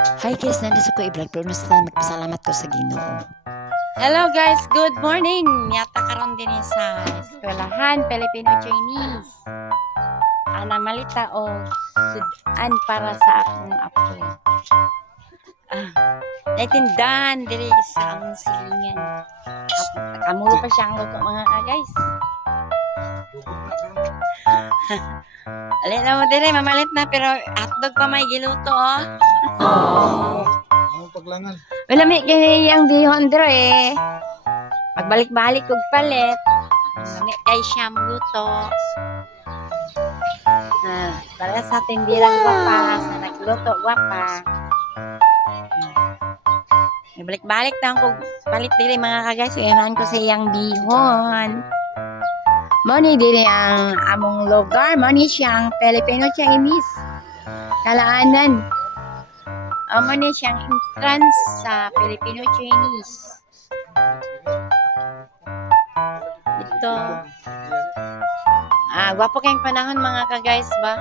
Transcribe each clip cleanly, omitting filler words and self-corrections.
Hi guys, nandito ko i-vlog pero na magpasalamat ko sa Ginoo. Hello guys, good morning. Yata karon din sa eskwelahan Filipino Chinese. Ana malita o sudan para sa akong apo. Naitindahan diri sa among silingan. Kamulo pa siyang luto mga guys. Alin na mo diri, mamalit na pero hotdog pa may giluto oh. Paglangan. Wala may kaya yung bihon eh. Pagbalik-balik kog palit. May kay siyam luto. Para sa tindirang gwapa, sa nagluto gwapa. Balik-balik na kog palit diri mga kagays. Iyanan ko sa iyang bihon. Moni diri ang among lugar. Moni siyang Filipino Chinese. Kalaanan. Amo ni siyang entrance sa Filipino Chinese. Ito. Gwapo kayong panahon mga ka-guys ba?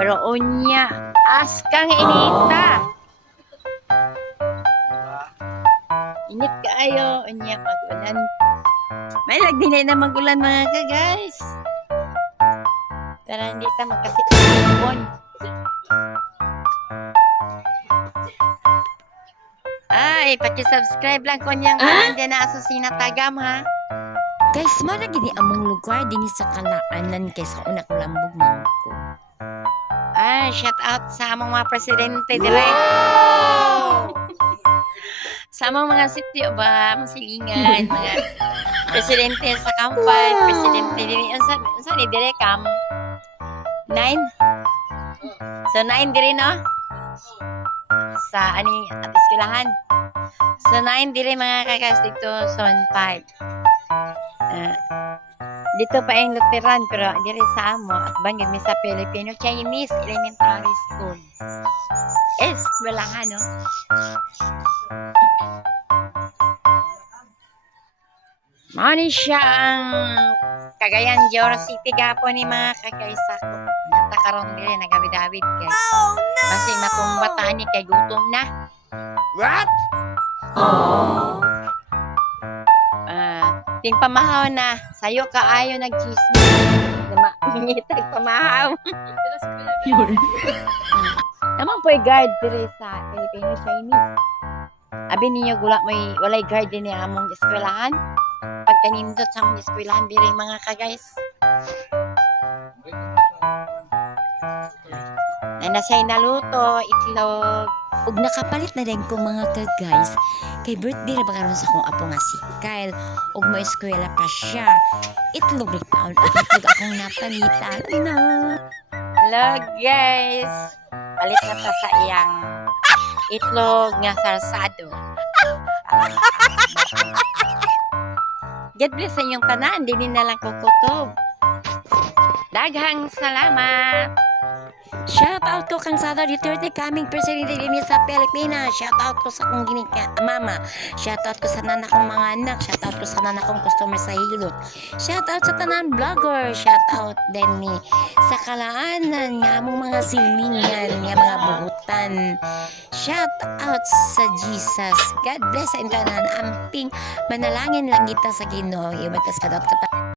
Pero unya, askang inita. Init kaayo, unya magulan. May lagdi na magulan mga ka-guys. Pero hindi ta magkasipon. Ay, paki-subscribe lang ko niyang dyan na Asusina Tagam ha. Guys, mana gini among lugar din sa Kalaanan kaysa una ko lambog man ko. Shout out sa among mga presidente dire. Sa among mga sityo ba, among silingan, mga presidente sa Kampan, presidente dire. Unsa ni dire kam? 9? So 9 dire no? Sa aning at eskwelahan. So 9 dire mga kakas dito zone 5. Dito pa yung Lutheran pero dire sa amo at banggit mi sa Filipino Chinese Elementary School. Eskwelahan no? Mani siya ang Cagayan de Oro City gapon ni mga kagaysa ko. Natakaroon dire nagawi-dawid kay. Basi matumbataan ni kay gutom na. What? Ting pamahaw na. Sayo kaayo nag-chismis. Ngitag pamahaw. Naman po'y guard dire sa Filipino Chinese. Abi niyo gula may walay guard din ni among eskwelahan. Pagkanindot sa among eskwelahan dire mga ka-guys. Nasay naluto, itlog. Ug nakapalit na din ko mga ka-guys. Kay birthday na ba karon sa akong apo nga si Kyle. Ug mo eskwela pa siya. Itlog rin taon. Itlog akong napalitan na. Hello guys. Palit na ta sa iyang itlog nga sarsado. God bless sa inyong tanan. Dili na lang kukutob. Daghang salamat. Shout out to kang Sara Duterte, kaming presidente din sa Pilipinas. Shout out ko sa akong mama. Shout out ko sa nana kong mga anak. Shout out ko sa nana kong customer sa Hilot. Shout out sa tanan vlogger. Shout out din ni sa Kalaanan nga among mga silingan nga mga buhutan. Shout out sa Jesus. God bless sa inyo tanan. Amping manalangin lang kita sa Ginoo. Ibatas ka dapat